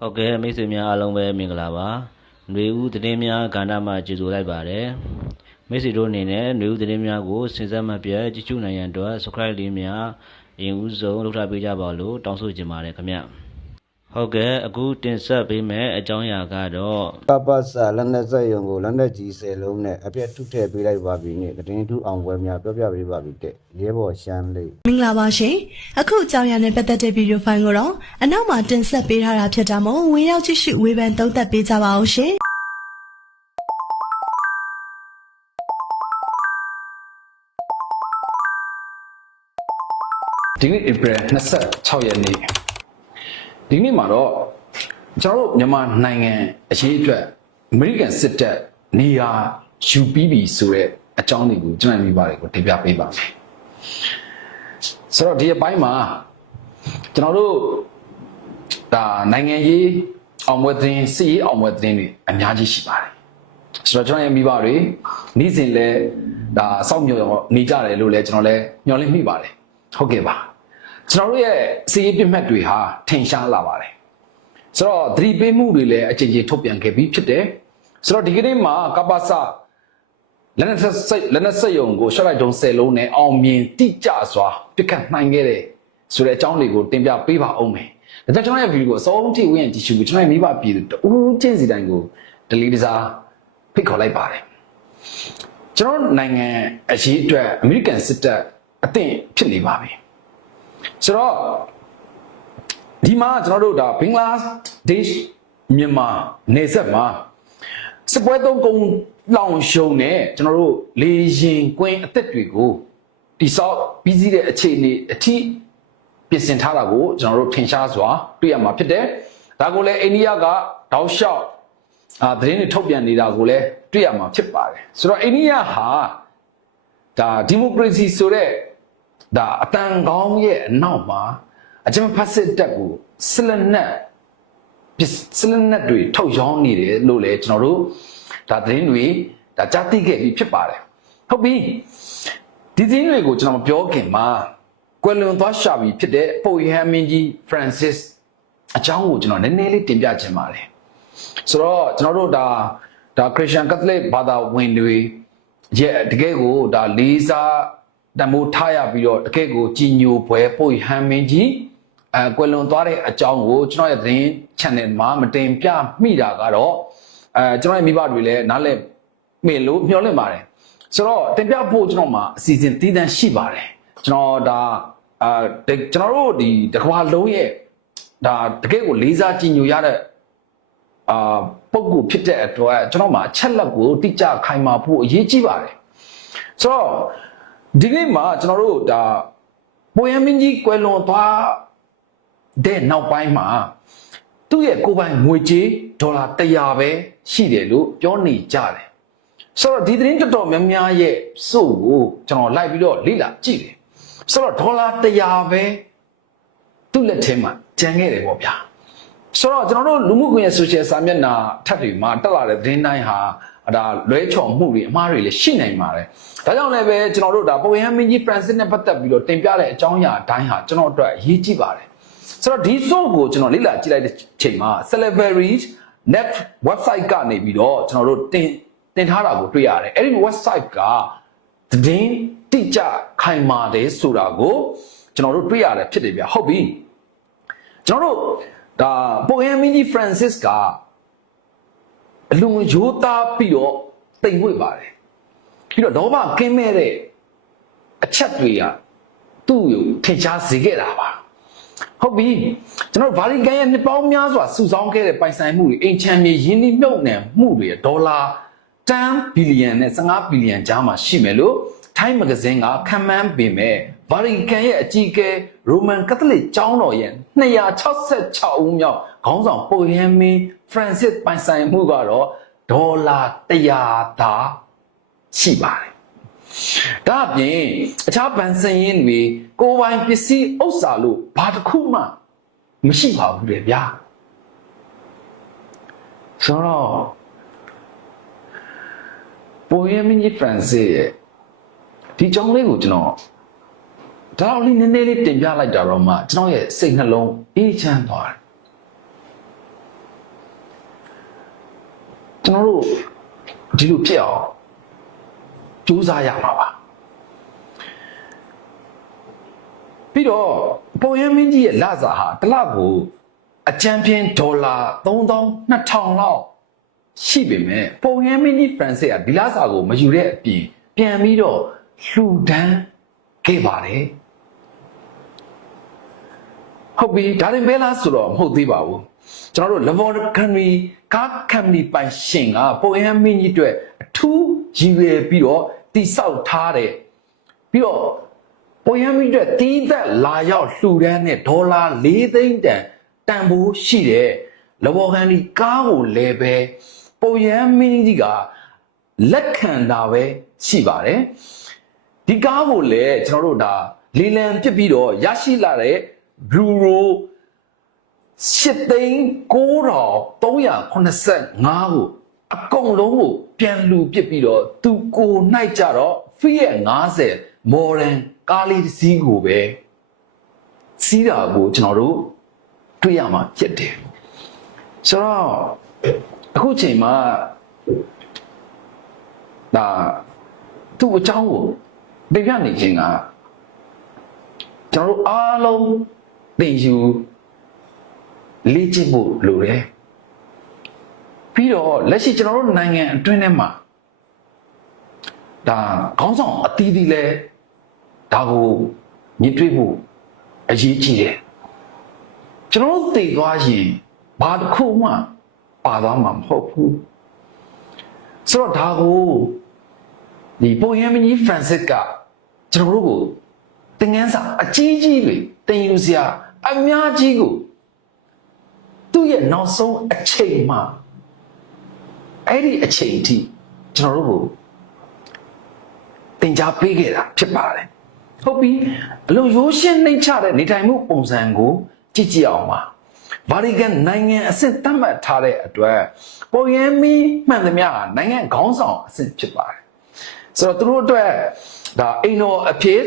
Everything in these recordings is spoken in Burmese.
ဟုတ်ကဲ့မိတ်ဆွေများအားလုံးပဲမင်္ဂလာပါຫນွေဦးသတင်းများကဏ္ဍမှာကြိုဆိုလိုက်ပါတယ်မိတ်ဆွေတို့အနေနဲ့ຫນွေဦးသတင်းများကိုစဉ်ဆက်မပြတ်ကြည့်ရှုနိုင်ရန်အတွက် subscribe လေးများအရင်ဦးဆုံးလုပ်ထားပေးကြပါလို့တောင်းဆိုချင်ပါတယ်ခင်ဗျဟုတ်ကဲ့အခုတင်ဆက်ပေးမယ့်အကြောင်းအရာကတော့ကပ္ပစာလက်နက်စက်ရုံကိုလက်နက်ကြီး10လုံးနဲ့အပြည့်ထုထည့်ပေးလိုက်ပါပြီနဲ့သတင်းထုအောင်ပွဲများပြောပြပေးပါပြီတဲ့ရဲဘော်ရှမ်းလေးမင်္ဂလာပါရှင်အခုအကြောင်းအရာနဲ့ပတ်သက်တဲ့ဗီဒီယိုဖိုင်ကိုတော့အနောက်မှာတင်ဆက်ပေးထားတာဖြစ်တာမို့ဝင်ရောက်ကြည့်ရှုဝေဖန်သုံးသပ်ပေးကြပါဦးရှင်ဒီနေ့ April 26 ရက်နေ့ဒီနေ့မှာတော့ကျွန်တော်တို့မြန်မာနိုင်ငံအရေးအတွက် American စစ်တပ်နေရာယူပြီးပြီဆိုတဲ့အကြောင်းတွေကိုကျွန်တော်မိပါတယ်ကိုတင်ပြပေးပါမယ်ဆိုတော့ဒီအပိုင်းမှာကျွန်တော်တို့ဒါနိုင်ငံရေးအောင်ပွဲသတင်းစစ်ရေးအောင်ပွဲသတင်းတွေအများကြီးရှိပါတယ်ဆိုတော့ကျွန်တော်ရဲ့မိဘတွေနေ့စဉ်လဲဒါစောင့်မျှော်နေကြတယ်လို့လဲကျွန်တော်လဲမျှော်လင့်မိပါတယ်ဟုတ်ကဲ့ပါကျွန်တော်တို့ရဲ့စီးရေးပြတ်မှတ်တွေဟာထင်ရှားလာပါတယ်ဆိုတော့သတိပေးမှုတွေလည်းအကြိမ်ကြိမ်ထုတ်ပြန်ခဲ့ပြီးဖြစ်တယ်ဆိုတော့ဒီကနေ့မှာကပ္ပစလက်နက်စက်ရုံကိုရှော့လိုက်တုံး10လုံးနဲ့အောင်မြင်တိကျစွာပြစ်ခတ်နိုင်ခဲ့တယ်ဆိုတဲ့အကြောင်းတွေကိုတင်ပြပေးပါအောင်မယ်ဒါကြောင့်ကျွန်တော်ရဲ့ဗီဒီယိုကိုအစောဆုံးထိဝင်ရင်ကြည့်ရှုပြီးကျွန်တော်ရဲ့မိဘပြည်သူတူးချင်းစီတိုင်းကိုဒလီတစားဖိတ်ခေါ်လိုက်ပါတယ်ကျွန်တော်နိုင်ငံအရေးအတွက် American စစ်တပ်အသင့်ဖြစ်နေပါပြီဆိုတော့ဒီမှာကျွန်တော်တို့ဒါဘင်္ဂလားဒေ့ရှ်မြန်မာနေဆက်မှာစစ်ပွဲသုံးကုန်းလောင်ရှုံနဲ့ကျွန်တော်တို့လေရင်ကွင်းအသက်တွေကိုတိဆောက်ပြီးစီးတဲ့အခြေအနေအထိပြင်ဆင်ထားတာကိုကျွန်တော်တို့ထင်ရှားစွာတွေ့ရမှာဖြစ်တယ်ဒါကိုလည်းအိန္ဒိယကတောက်လျှောက်သတင်းတွေထုတ်ပြန်နေတာကိုလည်းတွေ့ရမှာဖြစ်ပါတယ်ဆိုတော့အိန္ဒိယဟာဒါဒီမိုကရေစီဆိုတဲ့ဒါအတန်ကောင်းရဲ့အနောက်မှာအကြမ်းဖက်စစ်တပ်ကိုစလနက်တွေထုတ်ရောင်းနေတယ်လို့လည်းကျွန်တော်တို့ဒါသတင်းတွေဒါကြားသိခဲ့ပြီးဖြစ်ပါတယ်ဟုတ်ပြီဒီသတင်းတွေကိုကျွန်တော်မပြောခင်မှာကွယ်လွန်သွားရှာပြီဖြစ်တဲ့ပုပ်ရဟန်းမင်းကြီး Francis အကြောင်းကိုကျွန်တော်နည်းနည်းလေးတင်ပြချင်ပါတယ်ဆိုတော့ကျွန်တော်တို့ဒါခရစ်ယာန်ကက်သလစ်ဘာသာဝင်တွေရဲ့တကယ်ကိုဒါလေးစားတမိုးထားရပြီးတော့တကယ့်ကိုကြည်ညိုပွဲပို့ဟမ်းမင်းကြီးကွယ်လွန်သွားတဲ့အကြောင်းကိုကျွန်တော်ရဲ့သတင်း channel မှာမတင်ပြမိတာကတော့ကျွန်တော်ရဲ့မိဘတွေလည်းနားလည်မိလို့မျှော်လင့်ပါတယ်ဆိုတော့တင်ပြဖို့ကျွန်တော်မှာအစီအစဉ်တည်တံ့ရှိပါတယ်ကျွန်တော်ဒါကျွန်တော်တို့ဒီတစ်ကမ္ဘာလုံးရဲ့ဒါတကယ့်ကိုလေးစားကြည်ညိုရတဲ့ပုံကူဖြစ်တဲ့အတွက်ကျွန်တော်မှာအချက်လက်ကိုတိကျခိုင်မာဖို့အရေးကြီးပါတယ်ဆိုတော့ဒီနေ့မှာကျွန်တော်တို့ဒါပိုယမင်းကြီးကွယ်လွန်သွားတဲ့နောက်ပိုင်းမှာသူ့ရဲ့ကိုယ်ပိုင်ငွေကြေးဒေါ်လာ100ပဲရှိတယ်လို့ပြောနေကြတယ်ဆိုတော့ဒီသတင်းတော်တော်များများရဲ့စိုးကိုကျွန်တော်လိုက်ပြီးတော့လေ့လာကြည့်တယ်ဆိုတော့ဒေါ်လာ100ပဲသူ့လက်ထဲမှာကျန်ခဲ့တယ်ပေါ့ဗျာဆိုတော့ကျွန်တော်တို့လူမှုကွန်ရက် social စာမျက်နှာထပ်တွေမှာတက်လာတဲ့သတင်းတိုင်းဟာဒါလွဲချော်မှုတွေအမှားတွေလည်းရှိနိုင်ပါတယ်ဒါကြောင့်လည်းပဲကျွန်တော်တို့ဒါပုပ်ရဟန်းမင်းကြီး Francis နဲ့ပတ်သက်ပြီးတော့တင်ပြတဲ့အကြောင်းအရာအတိုင်းဟာကျွန်တော်အတွက်အရေးကြီးပါတယ်ဆိုတော့ဒီ source ကိုကျွန်တော်လေ့လာကြည့်လိုက်တဲ့ချိန်မှာ Celebrities Net website ကနေပြီးတော့ကျွန်တော်တို့တင်ထားတာကိုတွေ့ရတယ်အဲ့ဒီ website ကသတင်းတိကျခိုင်မာတယ်ဆိုတာကိုကျွန်တော်တို့တွေ့ရတယ်ဖြစ်တယ်ဗျဟုတ်ပြီကျွန်တော်တို့ဒါပုပ်ရဟန်းမင်းကြီး Francis ကအလုံရိုးသားပြီးတော့တိမ်ဝှေ့ပါတယ်ပြီးတော့ဒေါမကင်းမဲ့တဲ့အချက်တွေကသူ့ကိုထင်ရှားစေခဲ့တာပါဟုတ်ပြီကျွန်တော်ဗာလီကန်ရဲ့နှစ်ပေါင်းများစွာစုဆောင်းခဲ့တဲ့ပိုင်ဆိုင်မှုတွေအိမ်ချမ်းမြေရင်းနှီးမြှုပ်နှံမှုတွေဒေါ်လာ10ဘီလီယံနဲ့15ဘီလီယံကြားမှာရှိမယ်လို့ထိုင်းမဂဇင်းကခန့်မှန်းပေမဲ့ဗာလီကန်ရဲ့အကြီးအကဲရိုမန်ကက်သလစ်ကျောင်းတော်ရဲ့266ဦးမြောက်ခေါင်းဆောင်ပုပ်ရဟန်းမင်း Francis ပိုင်ဆိုင်မှုကတော့ဒေါ်လာ100သာရှိပါတယ်ဒါအပြင်အခြားဗန်စင်ရင်တွေကိုယ်ပိုင်ပစ္စည်းဥစ္စာလို့ဘာတစ်ခုမှမရှိပါဘူးလေဗျာဆိုတော့ပုပ်ရဟန်းမင်းကြီး Francis ရဲ့ဒီကြောင့်လေးကိုကျွန်တော်ဒါတော့လေးနည်းနည်းလေးတင်ပြလိုက်တာတော့မှကျွန်တော်ရဲ့စိတ်နှလုံးအေးချမ်းသွားတယ် ကျွန်တော်တို့ဒီလိုဖြစ်အောင်ကြိုးစားရမှာပါပြီးတော့ပုံရမင်းကြီးရဲ့လစာဟာတစ်လကိုအကြမ်းဖျင်းဒေါ်လာ32,000လောက်ရှိပေမဲ့ပုံရမင်းကြီးဖရန်စစ်ကဒီလစာကိုမယူတဲ့အပြင်ပြန်ပြီးတော့လှူဒန်းခဲ့ပါတယ်ဟုတ်ပြီဒါရင်ဘယ်လားဆိုတော့မဟုတ်သေးပါဘူးကျွန်တော်တို့ Lamborghini ကားကမ္ပဏီပိုင်ရှင်ကပုံရမင်းကြီးအတွက်အထူးရည်ရွယ်ပြီးတော့တိစောက်ထားတယ်ပြီးတော့ပုံရမင်းအတွက်တီးသက်လာရောက်လှူဒန်းတဲ့ဒေါ်လာ4 သိန်းတန်ဖိုးရှိတဲ့Lamborghiniကားကိုလည်းပဲပုံရမင်းကြီးကလက်ခံတာပဲရှိပါတယ်ဒီကားကိုလည်းကျွန်တော်တို့ဒါလေလံပြစ်ပြီးတော့ရရှိလာတဲ့ဘူရို8,9,385ကိုအကုန်လုံးကိုပြန်လူပြစ်ပြီးတော့သူကိုနိုင်ကြတော့ Fiat 50 Modern ကားလေးတစ်စီးကိုပဲစီးတာကိုကျွန်တော်တို့တွေ့ရမှာဖြစ်တယ်ဆိုတော့အခုချိန်မှာဒါသူ့အကြောင်းကိုပြပြနေခြင်းကကျွန်တော်တို့အားလုံးသိယူလေ့ကျင့်ဖို့လိုတယ်ပြီးတော့လက်ရှိကျွန်တော်တို့နိုင်ငံအတွင်းထဲမှာဒါခေါင်းဆောင်အသီးသီးလဲဒါကိုညှိတွေ့ဖို့အရေးကြီးတယ်ကျွန်တော်တို့သိသွားရင်ဘာတစ်ခုမှပါသွားမှာမဟုတ်ဘူးဆိုတော့ဒါကိုဒီပုံရမကြီးဖရန်စစ်ကကျွန်တော်တို့ကိုသင်ခန်းစာအကြီးကြီးတွေတင်ယူစရာအများကြီးကိုသူ့ရဲ့နောက်ဆုံးအချိန်မှာအဲ့ဒီအချိန်အထိကျွန်တော်တို့ကိုသင်ကြားပေးခဲ့တာဖြစ်ပါတယ်ဟုတ်ပြီအလုံးရိုးရှင်းနှိမ့်ချတဲ့နေထိုင်မှုပုံစံကိုကြည့်ကြည့်အောင်ပါဗာတီကန်နိုင်ငံအဆင့်သတ်မှတ်ထားတဲ့အတွက်ပုံရမီမှန်သမျှဟာနိုင်ငံခေါင်းဆောင်အဆင့်ဖြစ်ပါတယ်ဆိုတော့သူတို့အတွက်ဒါအိမ်တော်အဖြစ်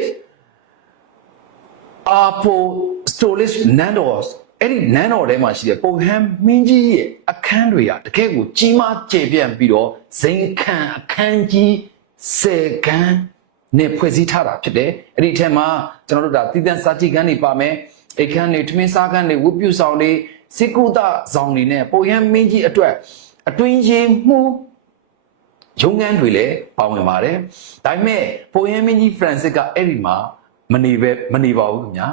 အာပိုစတိုလစ်နန်ဒိုစ်အဲ့ဒီနန်းတော်ထဲမှာရှိတဲ့ပုံဟန်မင်းကြီးရဲ့အခန်းတွေကတကယ်ကိုကြီးမားကျယ်ပြန့်ပြီးတော့ဇိမ်ခံအခန်းကြီး10ခန်းနဲ့ဖွဲ့စည်းထားတာဖြစ်တယ်အဲ့ဒီထဲမှာကျွန်တော်တို့ဒါတည်တံ့စာကြည့်ခန်းတွေပါမယ်အခန်းတွေထမင်းစားခန်းတွေဝတ်ပြုဆောင်တွေစစ်ကူတာဆောင်တွေနဲ့ပုံဟန်မင်းကြီးအတွက်အတွင်းရင်မှုရုံးခန်းတွေလည်းပါဝင်ပါတယ်ဒါပေမဲ့ပုံဟန်မင်းကြီးဖရန်စစ်ကအဲ့ဒီမှာမနေပါဘူးခင်ဗျာ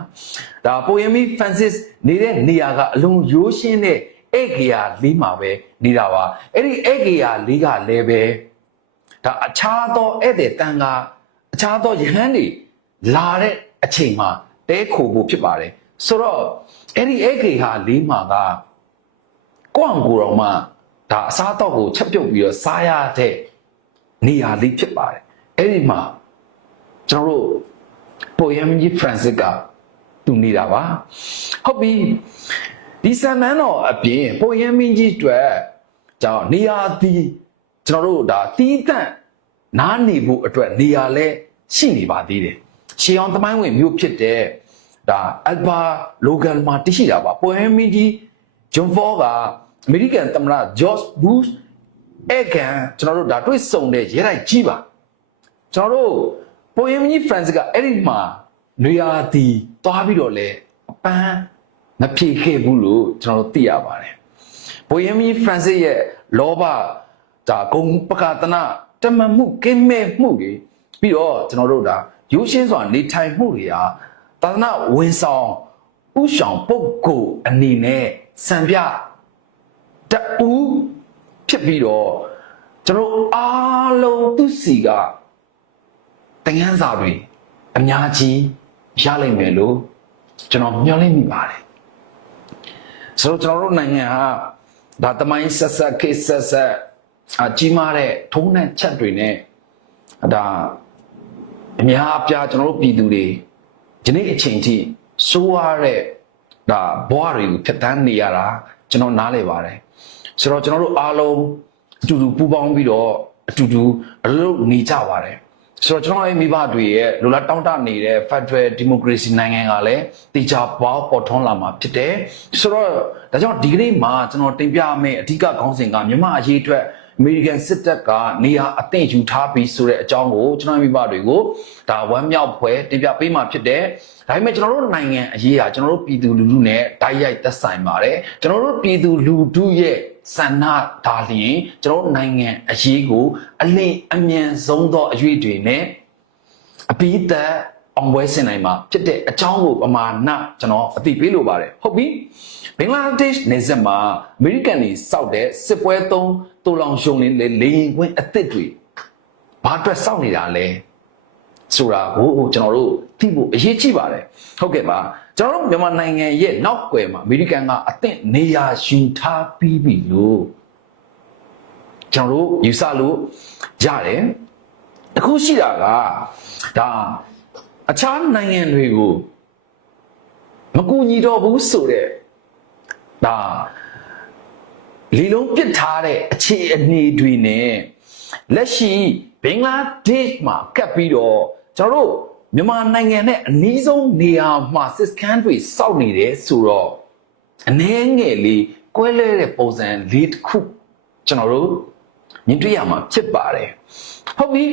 ဒါပိုယမီဖရန်စစ်နေတဲ့နေရာကအလုံးရိုးရှင်းတဲ့ဧကရာလေးမှာပဲနေတာပါအဲ့ဒီဧကရာလေးကလည်းပဲဒါအခြားသောဧည့်သည်တန်ကအခြားသောယဟန်တွေလာတဲ့အချိန်မှာတဲခိုဖို့ဖြစ်ပါတယ်ဆိုတော့အဲ့ဒီဧကရာလေးမှာကကိုယ့်ကိုယ်တော်မှဒါအစားတော့ကိုချက်ပြုတ်ပြီးတော့စားရတဲ့နေရာလေးဖြစ်ပါတယ်အဲ့ဒီမှာကျွန်တော်တို့ပုံရမကြီးဖရန်စစ်ကသူနေတာပါဟုတ်ပြီဒီဆန်နန်းတော်အပြင်ပုံရမကြီးအတွက်ကြောင့်နေရာဒီကျွန်တော်တို့ဒါတီးတန့်နားနေဖို့အတွက်နေရာလဲရှိနေပါသေးတယ်ရှေးအောင်သမိုင်းဝင်မြို့ဖြစ်တဲ့ဒါအယ်ဘာလိုဂန်မှာတရှိတာပါပုံရမကြီးဂျွန်ဖောကအမေရိကန်သမ္မတဂျော့ချ်ဘူရှ်အဲ့ကန်ကျွန်တော်တို့ဒါတွေ့ဆုံတဲ့ရဲတိုက်ကြီးပါကျွန်တော်တို့ပုံရမကြီးဖရန်စစ်ကအဲ့ဒီမှာနေရာတီသွားပြီးတော့လဲအပန်းမဖြေခဲ့ဘူးလို့ကျွန်တော်တို့သိရပါတယ်ပုံရမကြီးဖရန်စစ်ရဲ့လောဘဒါဂုံပကတနာတမမှုကင်းမဲ့မှုတွေပြီးတော့ကျွန်တော်တို့ဒါရိုးရှင်းစွာနေထိုင်မှုတွေဟာသာသနာဝန်ဆောင်ဥဆောင်ပုဂ္ဂိုလ်အနေနဲ့စံပြတူဖြစ်ပြီးတော့ကျွန်တော်အားလုံးသူစီကသင်ခန်းစာတွေအများကြီးရလိမ့်မယ်လို့ကျွန်တော်မျှော်လင့်မိပါတယ်ဆိုတော့ကျွန်တော်တို့နိုင်ငံဟာဒါသမိုင်းဆက်ဆက်ခေတ်ဆက်ဆက်ကြီးမားတဲ့ထုံးတဲ့ချက်တွေနဲ့ဒါအများအပြားကျွန်တော်တို့ပြည်သူတွေဒီနေ့အချိန်ထိစိုးရတဲ့ဒါဘဝတွေကိုဖျက်ဆီးနေရတာကျွန်တော်နားလည်ပါတယ်ဆိုတော့ကျွန်တော်တို့အားလုံးအတူတူပူးပေါင်းပြီးတော့အတူတူအလုပ်နေကြပါတယ်ဆိုတော့ကျွန်တော်ရဲ့မိဘတွေရဲ့လိုလားတောင်းတနေတဲ့ Federal Democracy နိုင်ငံကလည်းတေချာပေါင်းပေါ်ထွန်းလာမှာဖြစ်တယ်ဆိုတော့ဒါကြောင့်ဒီကနေ့မှာကျွန်တော်တင်ပြမယ့်အဓိကခေါင်းစဉ်ကမြန်မာအရေးအတွက် အမေရိကန်စစ်တပ်ကနေရာအသင့်ယူထားပြီးဆိုတဲ့အကြောင်းကိုကျွန်တော်မိဘတွေကိုဒါဝမ်းမြောက်ဖွယ်တင်ပြပေးမှာဖြစ်တယ်ဒါပေမဲ့ကျွန်တော်တို့နိုင်ငံအရေးဟာကျွန်တော်တို့ပြည်သူလူထုနဲ့တိုက်ရိုက်သက်ဆိုင်ပါတယ်ကျွန်တော်တို့ပြည်သူလူထုရဲ့ဆန္ဒဒါလျင်ကျွန်တော်တို့နိုင်ငံအရေးကိုအလင်းအမြန်ဆုံးသောအရွေးတွေနဲ့အပိသက်အောင်ပွဲဆင်နိုင်မှာဖြစ်တဲ့အကြောင်းကိုပမာဏကျွန်တော်အသိပေးလိုပါတယ်ဟုတ်ပြီဘင်္ဂလားဒေ့ရှ်နေဆက်မှာအမေရိကန်တွေစောက်တဲ့စစ်ပွဲသုံးတူလောင်ရှုံနေလေရင်ခွင်းအသစ်တွေဘာအတွက်စောက်နေတာလဲဆိုတာကိုကျွန်တော်တို့သိဖို့အရေးကြီးပါတယ်ဟုတ်ကဲ့ပါကျွန်တော်တို့မြန်မာနိုင်ငံရဲ့နောက်ွယ်မှာအမေရိကန်ကအသင့်နေရာယူထားပြီးပြီလို့ကျွန်တော်တို့ယူဆလို့ရတယ်အခုရှိတာကဒါအခြားနိုင်ငံတွေကိုမကူညီတော့ဘူးဆိုတဲ့ဒါလီလုံးပစ်ထားတဲ့အခြေအနေတွေနဲ့လက်ရှိဘင်္ဂလားဒေ့ရှ်မှာကပ်ပြီးတော့ကျွန်တော်တို့မြန်မာနိုင်ငံနဲ့အနီးဆုံးနေရာမှာစစ်စခန်းတွေစောက်နေတယ်ဆိုတော့အနည်းငယ်လေးကွဲလဲတဲ့ပုံစံလေးတစ်ခုကျွန်တော်တို့မြင်တွေ့ရမှာဖြစ်ပါတယ်ဟုတ်ပြီ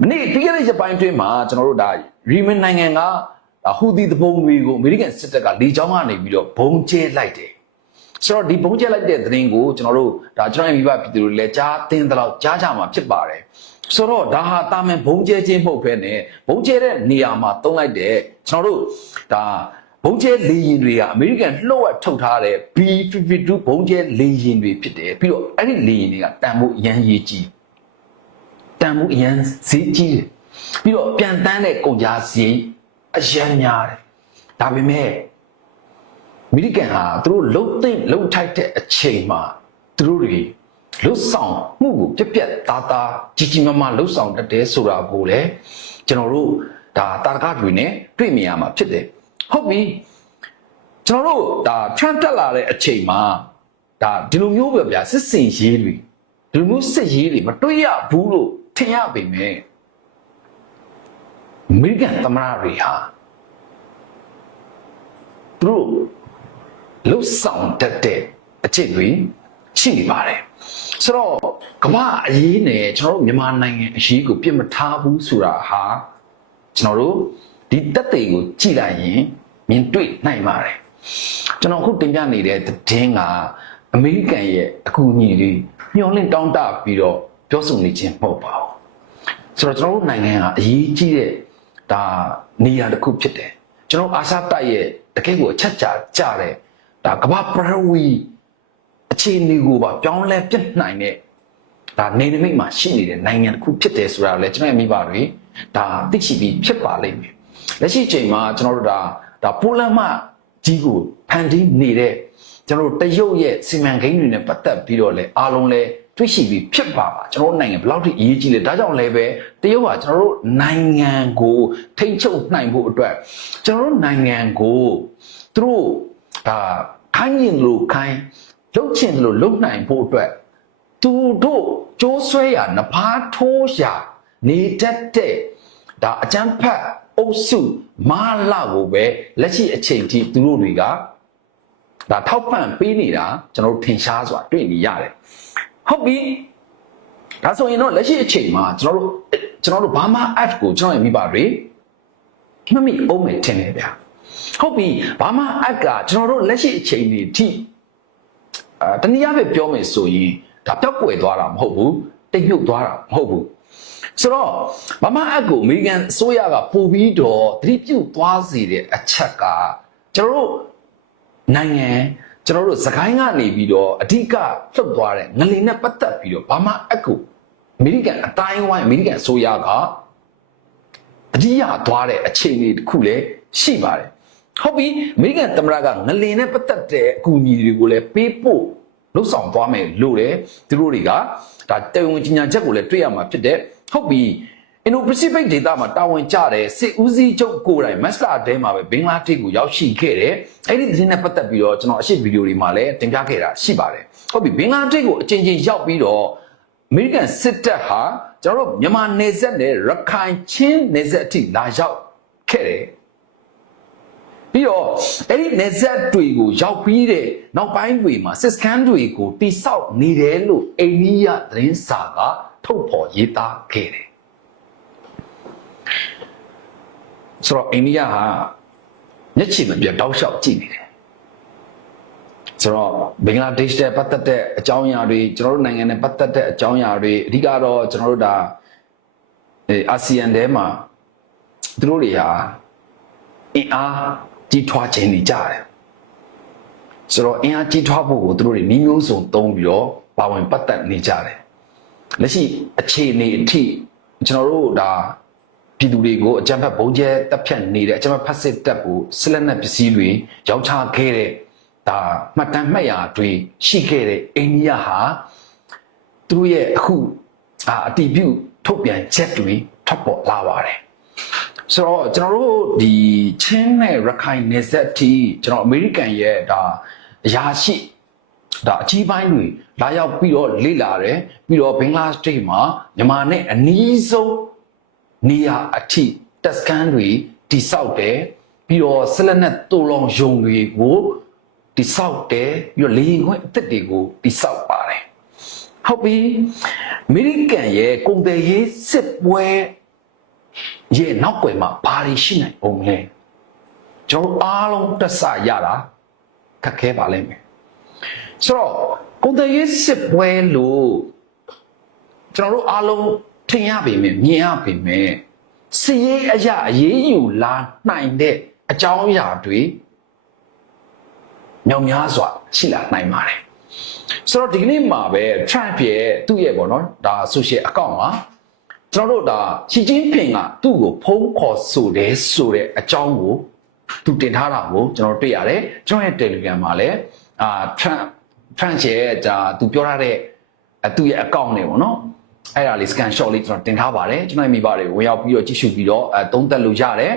မနေ့ပြီးခဲ့တဲ့ရက်ပိုင်းတွင်မှာကျွန်တော်တို့ဒါရီမန်နိုင်ငံကဟူသီတပုံတွေကိုအမေရိကန်စစ်တပ်ကလေကြောင်းကနေပြီးတော့ဘုံကျဲလိုက်တယ်ဆိုတော့ဒီဘုံကျဲလိုက်တဲ့သတင်းကိုကျွန်တော်တို့ဒါကျွန်တော်မိဘပြည်သူတွေလည်းကြားသိတဲ့လောက်ကြားကြမှာဖြစ်ပါတယ်ဆိုတော့ဒါဟာတာမန်ဘုံကျဲခြင်းမဟုတ်ဘဲနဲ့ဘုံကျဲတဲ့နေရာမှာတုံးလိုက်တဲ့ကျွန်တော်တို့ဒါဘုံကျဲလေယာဉ်တွေကအမေရိကန်လှုပ်ဝက်ထုတ်ထားတဲ့ B-52 ဘုံကျဲလေယာဉ်တွေဖြစ်တယ်ပြီးတော့အဲ့ဒီလေယာဉ်တွေကတန်ဖို့အရန်ရေးကြီးတန်ဖို့အရန်ဈေးကြီးတယ်ပြီးတော့ပြန်တန်းတဲ့ကုန်ကြစည်အရန်များတယ်ဒါပေမဲ့အမေရိကန်ဟာသူတို့လှုပ်သိမ့်လှုပ်ထိုက်တဲ့အချိန်မှာသူတို့တွေလှုပ်ဆောင်မှုကိုပြက်သားသားကြီးကြီးမားမားလှုပ်ဆောင်တတ်တယ်ဆိုတာကိုလည်းကျွန်တော်တို့ဒါတာရကတွေနဲ့တွေ့မြင်ရမှာဖြစ်တယ်ဟုတ်ပြီကျွန်တော်တို့ဒါထမ်းတက်လာတဲ့အချိန်မှာဒါဒီလိုမျိုးပဲဗျာစစ်စင်ရေးတွေဒီလိုမျိုးစစ်ရေးတွေမတွေ့ရဘူးလို့ထင်ရပေမဲ့အမေရိကန်သမ္မတတွေဟာသူတို့လှုပ်ဆောင်တတ်တဲ့အချက်တွေရှိနေပါတယ်ဆိုတော့ကမ္ဘာအရေးနဲ့ကျွန်တော်တို့မြန်မာနိုင်ငံအရေးကိုပြစ်မထားဘူးဆိုတာဟာကျွန်တော်တို့ဒီတက်တဲ့ကိုကြည့်လိုက်ရင်မြင်တွေ့နိုင်ပါတယ်ကျွန်တော်အခုတင်ပြနေတဲ့သတင်းကအမေရိကန်ရဲ့အကူအညီတွေညှော်လင့်တောင်းတပြီးတော့ပြောဆိုနေခြင်းမဟုတ်ပါဘူးဆိုတော့ကျွန်တော်တို့နိုင်ငံကအရေးကြီးတဲ့ဒါနေရာတစ်ခုဖြစ်တယ်ကျွန်တော်အာရှတိုက်ရဲ့တကယ့်ကိုအချက်ကြတဲ့ဒါကမ္ဘာပရဝီအခြေအနေကိုပါပြောင်းလဲပြစ်နိုင်တဲ့ဒါနေနမိတ်မှာရှိနေတဲ့နိုင်ငံတစ်ခုဖြစ်တယ်ဆိုတာကိုလည်းကျွန်တော်မိဘတွေဒါသိရှိပြီးဖြစ်ပါလိမ့်မယ်လက်ရှိအချိန်မှာကျွန်တော်တို့ဒါပိုလန်မှကြီးကိုဖန်တီးနေတဲ့ကျွန်တော်တို့တရုတ်ရဲ့စီမံကိန်းတွေနဲ့ပတ်သက်ပြီးတော့လည်းအားလုံးလည်းတွေ့ရှိပြီးဖြစ်ပါကျွန်တော်တို့နိုင်ငံဘယ်လောက်ထိအရေးကြီးလဲဒါကြောင့်လည်းပဲတရုတ်ကကျွန်တော်တို့နိုင်ငံကိုထိန်းချုပ်နိုင်ဖို့အတွက်ကျွန်တော်တို့နိုင်ငံကိုသူတို့ဒါခိုင်းရင်လို့ခိုင်းလှုပ်ချင်လို့လှုပ်နိုင်ဖို့အတွက်သူတို့ကြိုးဆွဲရနဖားထိုးရနေတတ်တဲ့ဒါအကျန်းဖတ်အုပ်စုမာလာကိုပဲလက်ရှိအချိန်ထိသူတို့တွေကဒါထောက်ပံ့ပေးနေတာကျွန်တော်တို့ထင်ရှားစွာတွေ့နေရတယ်ဟုတ်ပြီဒါဆိုရင်တော့လက်ရှိအချိန်မှာကျွန်တော်တို့ဘာမှ app ကိုကျွန်တော်ရဲ့မိဘတွေမမိအောင်မယ်ထင်တယ်ဗျာဟုတ်ပြီဘာမှ app ကကျွန်တော်တို့လက်ရှိအချိန်တွေထိတနည်းအားဖြင့်ပြောမယ်ဆိုရင်ဒါပျောက်ကွယ်သွားတာမဟုတ်ဘူးတိတ်မြုပ်သွားတာမဟုတ်ဘူးဆိုတော့ဘာမှ app ကိုအမေရိကန်အစိုးရကပို့ပြီးတော့သတိပြုသွားစေတဲ့အချက်ကကျွန်တော်တို့နိုင်ငံကျွန်တော်တို့စကိုင်းကနေပြီးတော့အဓိကလှုပ်သွားတဲ့ငလင်နဲ့ပတ်သက်ပြီးတော့ဘာမှအကူအမေရိကန်အတိုင်းဝိုင်းအမေရိကန်အစိုးရကအကြီးရသွားတဲ့အခြေအနေတစ်ခုလည်းရှိပါတယ်ဟုတ်ပြီအမေရိကန်သမ္မတကငလင်နဲ့ပတ်သက်တဲ့အကူအညီတွေကိုလည်းပေးဖို့လှုပ်ဆောင်သွားမယ်လို့လည်းသူတို့တွေကဒါတရုံကြီးညာချက်ကိုလည်းတွေ့ရမှာဖြစ်တဲ့ဟုတ်ပြီအင်ဒိုပစိဖိတ်ဒေသမှာတာဝန်ကျတဲ့စစ်ဦးစီးချုပ်ကိုယ်တိုင်မက်စတာတဲမှာပဲဘင်္ဂလားဒေ့ရှ်ကိုရောက်ရှိခဲ့တယ်အဲ့ဒီသတင်းနဲ့ပတ်သက်ပြီးတော့ကျွန်တော်အရှိဗီဒီယိုတွေမှာလည်းတင်ပြခဲ့တာရှိပါတယ်ဟုတ်ပြီဘင်္ဂလားဒေ့ရှ်ကိုအချင်းချင်းရောက်ပြီးတော့အမေရိကန်စစ်တပ်ဟာကျွန်တော်တို့မြန်မာနယ်စပ်နဲ့ရခိုင်ချင်းနယ်စပ်အထိလာရောက်ခဲ့တယ်ပြ ပြီးတော့အဲ့ဒီနေဆက်တွေကိုရောက်ပြီးတဲ့နောက်ပိုင်းတွေမှာစစ်စကန်တွေကိုတိဆောက်နေတယ်လို့အိန္ဒိယသတင်းစာကထုတ်ဖော်ရေးသားခဲ့တယ်ဆိုတော့အိန္ဒိယဟာမျက်ခြေမပြတ်တောက်လျှောက်ကြည့်နေတယ်ဆိုတော့ဘင်္ဂလားဒေ့ရှ်နဲ့ပတ်သက်တဲ့အကြောင်းအရာတွေကျွန်တော်တို့နိုင်ငံနဲ့ပတ်သက်တဲ့အကြောင်းအရာတွေအဓိကတော့ကျွန်တော်တို့ဒါအာဆီယံထဲမှာသူတို့တွေဟာအင်အားကြီးထွားခြင်းနေကြတယ်ဆိုတော့အင်အားကြီးထွားဖို့ကိုသူတို့တွေနှီးမျိုးစုံသုံးပြီးတော့ပါဝင်ပတ်သက်နေကြတယ်လက်ရှိအခြေအနေအထိကျွန်တော်တို့ဒါပြည်သူတွေကိုအကြမ်းဖက်ဘုံကျဲတပ်ဖြတ်နေတဲ့အကြမ်းဖက်ဖက်စစ်တပ်ကိုစစ်လက်နက်ပစ္စည်းတွေရောင်းချခဲ့တဲ့ဒါမှတ်တမ်းမှတ်ရာတွေရှိခဲ့တဲ့အိန္ဒိယဟာသူတို့ရဲ့အခုအတီးပြုထုတ်ပြန်ချက်တွေထပ်ပေါ်လာပါတယ်ဆိုတော့ကျွန်တော်တို့ဒီချင်းနဲ့ရခိုင်နယ်စပ်တီကျွန်တော်အမေရိကန်ရဲ့ဒါအရာရှိဒါအကြီးပိုင်းတွေလာရောက်ပြီးတော့လေ့လာတယ်ပြီးတော့ဘင်္ဂလားဒေ့ရှ်မှာမြန်မာနဲ့အနီးဆုံးနေရာအထိတက်စကန်တွေတိဆောက်တယ်ပြီးတော့ဆက်လက်နဲ့တူလောင်ယုံတွေကိုတိဆောက်တယ်ပြီးတော့လေရင်ခွင့်အသစ်တွေကိုတိဆောက်ပါတယ်ဟုတ်ပြီအမေရိကန်ရဲ့ကုန်သွယ်ရေးစစ်ပွဲရဲ့နောက်ွယ်မှာဘာတွေရှိနိုင်အောင်လဲကျွန်တော်အားလုံးတက်ဆရတာခက်ခဲပါလိမ့်မယ်ဆိုတော့ကုန်သွယ်ရေးစစ်ပွဲလို့ကျွန်တော်တို့အားလုံးထင်ရပေမဲ့မြင်ရပေမဲ့စီးရေးအရာအေးယူလာနိုင်တဲ့အကြောင်းအရာတွေမြောက်များစွာရှိလာနိုင်ပါတယ်ဆိုတော့ဒီကနေ့မှာပဲ Trump ရဲ့သူ့ရဲ့ပေါ့နော်ဒါ social account မှာကျွန်တော်တို့ဒါရှီကျင်းပင်ကသူ့ကိုဖုံးခေါ်ဆိုတယ်ဆိုတဲ့အကြောင်းကိုသူတင်ထားတာကိုကျွန်တော်တွေ့ရတယ်ကျွန်တော်ရဲ့ Telegram မှာလည်းTrump ရဲ့ဒါသူပြောထားတဲ့သူ့ရဲ့ account နဲ့ပေါ့နော်အဲ့ဒါလေး scan shot လေးကျွန်တော်တင်ထားပါတယ်ကျွန်တော်မိဘတွေဝင်ရောက်ပြီးတော့ကြည့်ရှုပြီးတော့သုံးသပ်လို့ရတယ်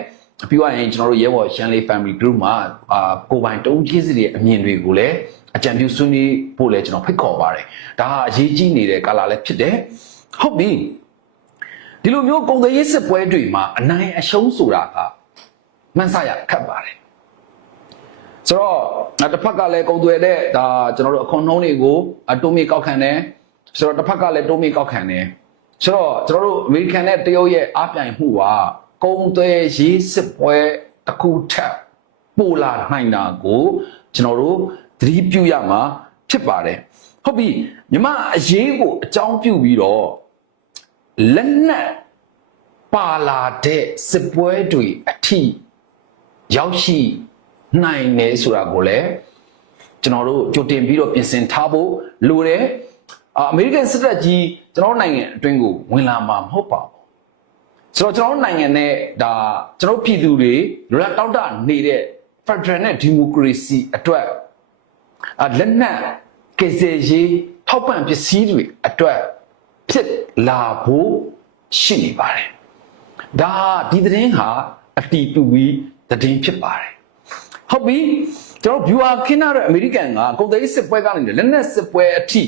ပြီးတော့ရင်ကျွန်တော်တို့ရဲဘော်ရှမ်းလေး family group မှာကိုပိုင်တုံးကြီးစီရဲ့အမြင်တွေကိုလည်းအကြံပြုဆွေးနွေးဖို့လည်းကျွန်တော်ဖိတ်ခေါ်ပါတယ်ဒါဟာအရေးကြီးနေတဲ့ကာလလည်းဖြစ်တယ်ဟုတ်ပြီဒီလိုမျိုးကုန်သွယ်ရေးစစ်ပွဲတွေမှာအနိုင်အရှုံးဆိုတာကမှန်းဆရခက်ပါတယ်ဆိုတော့တစ်ဖက်ကလည်းကုန်သွယ်တဲ့ဒါကျွန်တော်တို့အခွန်နှုန်းတွေကိုတိုးမြင့်ကောက်ခံတယ်ဆိုတော့တစ်ဖက်ကလည်းတိုးမြင့်ကောက်ခံတယ်ဆိုတော့ကျွန်တော်တို့အမေရိကန်နဲ့တရုတ်ရဲ့အားပြိုင်မှုကကုန်သွယ်ရေးစစ်ပွဲတစ်ခုထပ်ပိုလာနိုင်တာကိုကျွန်တော်တို့သတိပြုရမှာဖြစ်ပါတယ်ဟုတ်ပြီမြမအရေးကိုအကြောင်းပြုပြီးတော့လက်နက်ပါလာတဲ့စစ်ပွဲတွေအထိရောက်ရှိနိုင်နေဆိုတာကိုလည်းကျွန်တော်တို့ကြိုတင်ပြီးတော့ပြင်ဆင်ထားဖို့လိုတယ်အမေရိကန်စစ်တပ်ကြီးကျွန်တော်နိုင်ငံအတွင်းကိုဝင်လာမှာမဟုတ်ပါဘူးဆိုတော့ကျွန်တော်နိုင်ငံနဲ့ဒါကျွန်တော်ပြည်သူတွေလက်တောက်တနေတဲ့ Federal နဲ့ Democracy အတွက်လက်နက်ကယ်ဆယ်ရေးထောက်ပံ့ပစ္စည်းတွေအတွက်ဖြစ်လာဖို့ရှိနေပါတယ်ဒါဒီသတင်းဟာအတီးတူပြီးသတင်းဖြစ်ပါတယ်ဟုတ်ပြီကျွန်တော် viewer ခင်းရတဲ့အမေရိကန်ကကုန်သွယ်ရေးစစ်ပွဲကနေလက်နက်စစ်ပွဲအထိ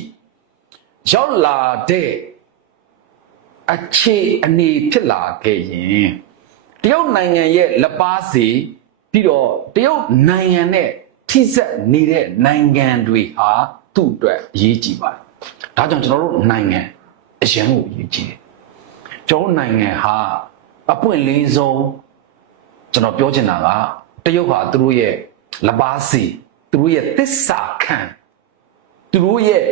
ရောက်လာတဲ့အခြေအနေဖြစ်လာခဲ့ရင်တရုတ်နိုင်ငံရဲ့လက်ပါစီပြီးတော့တရုတ်နိုင်ငံနဲ့ထိစပ်နေတဲ့နိုင်ငံတွေဟာသူ့အတွက်အရေးကြီးပါတယ်ဒါကြောင့်ကျွန်တော်တို့နိုင်ငံအရင်ကိုအရေးကြီးတယ်ကျွန်တော်နိုင်ငံဟာအပွင့်လင်းဆုံးကျွန်တော်ပြောချင်တာကတရုတ်ဟာသူတို့ရဲ့လက်ပါစီသူတို့ရဲ့သစ္စာခံသူတို့ရဲ့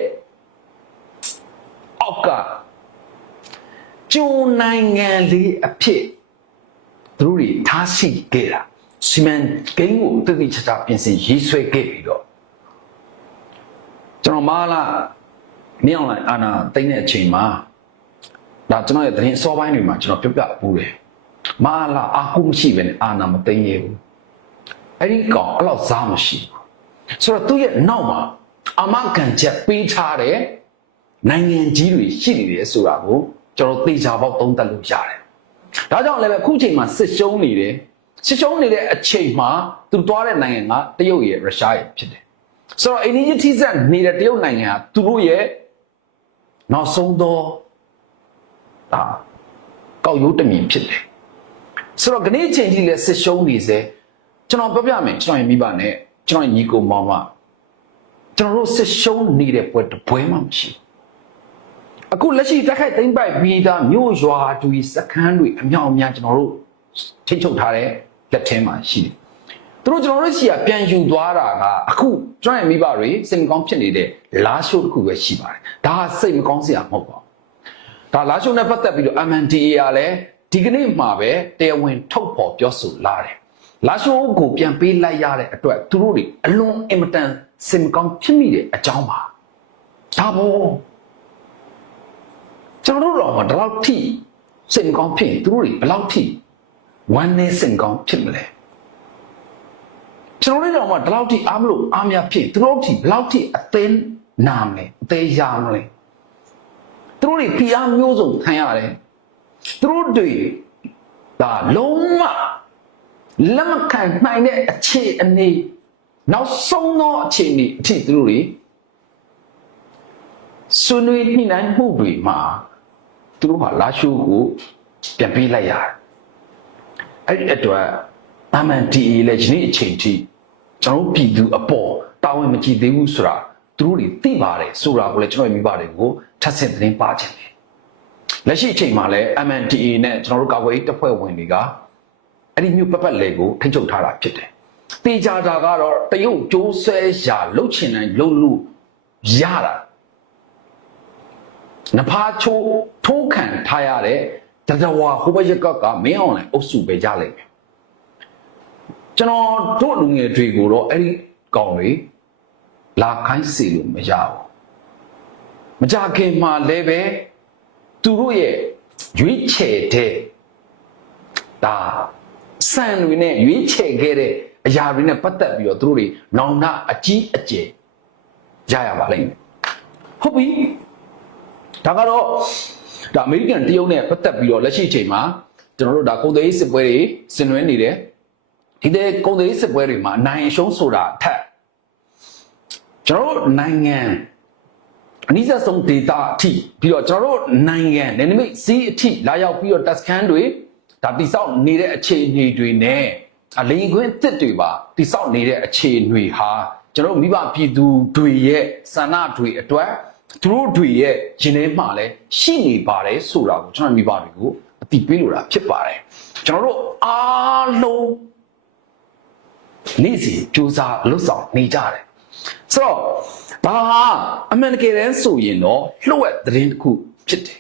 အောက်ကကျိုးနိုင်ငံလေးအဖြစ်သူတို့တွေထားရှိခဲ့တာစီမံကိန်းကိုတိတိကျကျပြင်ဆင်ရေးဆွဲခဲ့ပြီးတော့ကျွန်တော်မလာမြောင်းလိုက်အာနာတိတ်တဲ့အချိန်မှာဒါကျွန်တော်ရဲ့သတင်းအစောပိုင်းတွေမှာကျွန်တော်ပြပူးတယ်မလာအာကုမရှိပဲနဲ့အာနာမသိရဘူးအဲ့ဒီကောင်အဲ့လောက်စားမရှိဘူးဆိုတော့သူ့ရဲ့နောက်မှာအမကန်ချက်ပေးထားတဲ့နိုင်ငံကြီးတွေရှိနေတယ်ဆိုတာကိုကျွန်တော်သေချာပေါက်သုံးသပ်လို့ရတယ်ဒါကြောင့်လည်းအခုချိန်မှာစစ်ရှုံးနေတယ်စစ်ရှုံးနေတဲ့အချိန်မှာသူသွားတဲ့နိုင်ငံကတရုတ်ရဲ့ရုရှားရဲ့ဖြစ်တယ်ဆိုတော့အိန္ဒိယထိစပ်နေတဲ့တရုတ်နိုင်ငံကသူတို့ရဲ့နောက်ဆုံးသောကောက်ရိုးတမင်ဖြစ်တယ်ဆိုတော့ခဏချိန်ကြီးလဲစစ်ရှုံးနေစေ ကျွန်တော်ပြောပြမယ်ကျွန်တော်မိဘနဲ့ကျွန်တော်ညီကိုမောင်မကျွန်တော်တို့စစ်ရှုံးနေတဲ့ပွဲမှမရှိအခုလက်ရှိတက်ခိုက်သိမ့်ပိုက်ပြီးသားမြို့ရွာတူစခန်းတွေအမြောက်အများကျွန်တော်တို့ထိချုပ်ထားတဲ့လက်ထဲမှာရှိတယ်သူတို့ကျွန်တော်တို့ရှိရပြန်ယူသွားတာကအခုကျွန်တော်မိဘတွေစိတ်မကောင်းဖြစ်နေတဲ့လာရှိုးတစ်ခုပဲရှိပါတယ်ဒါကစိတ်မကောင်းစရာမဟုတ်ပါဘူးဒါလာရှိုးနဲ့ပတ်သက်ပြီးတော့ MNDAA ကလည်းဒီကနေ့မှာပဲတရားဝင်ထုတ်ဖော်ပြောဆိုလာတယ်လာရှိုးကိုပြန်ပေးလိုက်ရတဲ့အတွက်သူတို့တွေအလွန်အင်မတန်စိတ်မကောင်းဖြစ်မိတဲ့အကြောင်းပါဒါမို့ကျွန်တော်တို့တော့ဒီလောက်ထိစိတ်မကောင်းဖြစ်သူတို့တွေဘယ်လောက်ထိဝမ်းနည်းစိတ်ကောင်းဖြစ်မလဲကျွန်တော်တို့တော့ဒီလောက်ထိအားမလို့အားမရဖြစ်သူတို့ထိဘယ်လောက်ထိအသေးနာမလဲအသေးရမလဲသူတို့တွေဖိအားမျိုးစုံခံရတယ်သူတို့တွေဒါလုံးဝလက်မခံနိုင်တဲ့အခြေအနေနောက်ဆုံးသောအခြေအနေအထိသူတို့တွေဆွေးနွေးညှိနှိုင်းမှုတွေမှာသူတို့ဟာလာရှိုးကိုပြန်ပေးလိုက်ရတယ်အဲ့ဒီအတွက်MNDAA လည်းဒီနေ့အချိန်ထိကျွန်တော်ပြည်သူအပေါ်တာဝန်မကြည့်သေးဘူးဆိုတာသူတို့တွေသိပါတယ်ဆိုတာကိုလည်းကျွန်တော်မိဘတွေကိုထပ်ဆင့်သတင်းပါချင်တယ်လက်ရှိအချိန်မှာလည်း MNDAA နဲ့ကျွန်တော်တို့ကာကွယ်ရေးတပ်ဖွဲ့ဝင်တွေကအဲ့ဒီမြို့ပတ်လေကိုထိန်းချုပ်ထားတာဖြစ်တယ်တေချာတာကတော့တရုတ်ကျိုးဆဲရာလှုပ်ချင်တိုင်းလှုပ်လို့ရတာနဖားချိုးထိုးခံထားရတဲ့တတဝါဟိုဘက်ကကမင်းအောင်လိုက်အုပ်စုပဲကြလိုက်မယ်ကျွန်တော်တို့လူငယ်တွေကိုတော့အဲ့ဒီကောင်တွေလာခိုင်းစီလို့မရဘူးမကြခင်မှာလည်းပဲသူတို့ရဲ့ရွေးချယ်တဲ့ဒါစံတွေနဲ့ရွေးချယ်ခဲ့တဲ့အရာတွေနဲ့ပတ်သက်ပြီးတော့သူတို့တွေနောင်နာအကြီးအကျယ်ရရပါလိမ့်မယ်ဟုတ်ပြီဒါကတော့ဒါအမေရိကန်တရုတ်နဲ့ပတ်သက်ပြီးတော့လက်ရှိအချိန်မှာကျွန်တော်တို့ဒါကုန်သွယ်ရေးစစ်ပွဲတွေဆင်နွှဲနေတယ်ဒီတဲ့ကုန်သွယ်ရေးစစ်ပွဲတွေမှာအနိုင်အရှုံးဆိုတာအထက်ကျွန်တော်တို့နိုင်ငံအနည်းဆုံးဒေတာအထိပြီးတော့ကျွန်တော်တို့နိုင်ငံနယ်နိမိတ်စီးအထိလာရောက်ပြီးတော့တပ်စခန်းတွေဒါတိစောက်နေတဲ့အခြေအနေတွေနဲ့အလိန်ခွင်းတစ်တွေပါတိစောက်နေတဲ့အခြေအနေဟာကျွန်တော်တို့မိဘပြည်သူတွေရဲ့ဆန္ဒတွေအတွက်သူတို့တွေရဲ့ရင်ထဲမှာလည်းရှိနေပါတယ်ဆိုတာကိုကျွန်တော်မိဘတွေကိုအသိပေးလိုတာဖြစ်ပါတယ်ကျွန်တော်တို့အားလုံးနေ့စဉ်ကြိုးစားလှုပ်ဆောင်နေကြတယ်ဆိုတော့ဒါဟာအမှန်တကယ်တမ်းဆိုရင်တော့လှုပ်ဝက်သတင်းတစ်ခုဖြစ်တယ်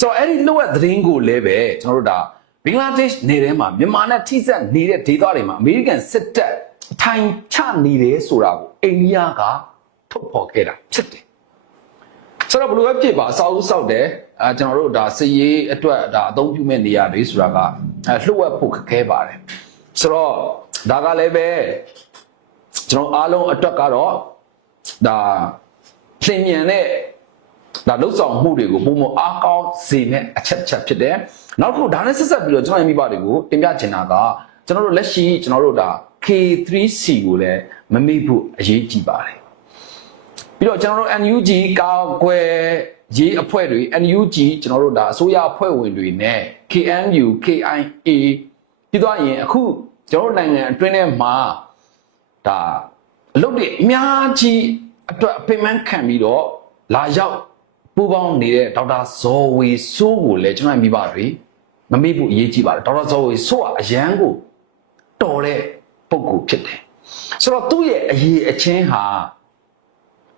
ဆိုတော့အဲ့ဒီလှုပ်ဝက်သတင်းကိုလည်းပဲကျွန်တော်တို့ဒါဘင်္ဂလားဒေ့ရှ်နေထဲမှာမြန်မာနဲ့ထိစပ်နေတဲ့ဒေသတွေမှာအမေရိကန်စစ်တပ်အထိုင်ချနေတယ်ဆိုတာကိုအိန္ဒိယကထုတ်ဖော်ခဲ့တာဖြစ်တယ်ဆိုတော့ဘလို့ပဲဖြစ်ပါအစောက်ဆောက်တယ်ကျွန်တော်တို့ဒါစည်ရေးအတွက်ဒါအသုံးပြုမဲ့နေရာတွေဆိုတာကလှုပ်ဝက်ဖို့ခက်ခဲပါတယ်ဆိုတော့ဒါကလည်းပဲကျွန်တော်အားလုံးအတွက်ကတော့ဒါသင်မြန်တဲ့ဒါလှုပ်ဆောင်မှုတွေကိုပုံမအားကောင်းစေနဲ့အချက်ဖြစ်တယ်နောက်တစ်ခုဒါနဲ့ဆက်ဆက်ပြီးတော့ကျွန်တော်မိဘတွေကိုတင်ပြချင်တာကကျွန်တော်တို့လက်ရှိကျွန်တော်တို့ဒါ K3C ကိုလည်းမမေ့ဖို့အရေးကြီးပါတယ်ပြီးတော့ကျွန်တော်တို့ NUG ကောက်ွယ်ရေးအဖွဲ့တွေ NUG ကျွန်တော်တို့ဒါအစိုးရအဖွဲ့ဝင်တွေနဲ့ KNU KIA ပြီးတော့ရင်အခုကျွန်တော်နိုင်ငံအတွင်းထဲမှာဒါအလုပ်တွေအများကြီးအတွက်အပင်ပန်းခံပြီးတော့လာရောက်ပူပေါင်းနေတဲ့ဒေါက်တာဇော်ဝေစိုးကိုလည်းကျွန်တော်မိဘတွေမမေ့ဖို့အရေးကြီးပါတယ်ဒေါက်တာဇော်ဝေစိုးကအရန်ကိုတော်တဲ့ပုံကိုဖြစ်တယ်ဆိုတော့သူ့ရဲ့အရေးအချင်းဟာ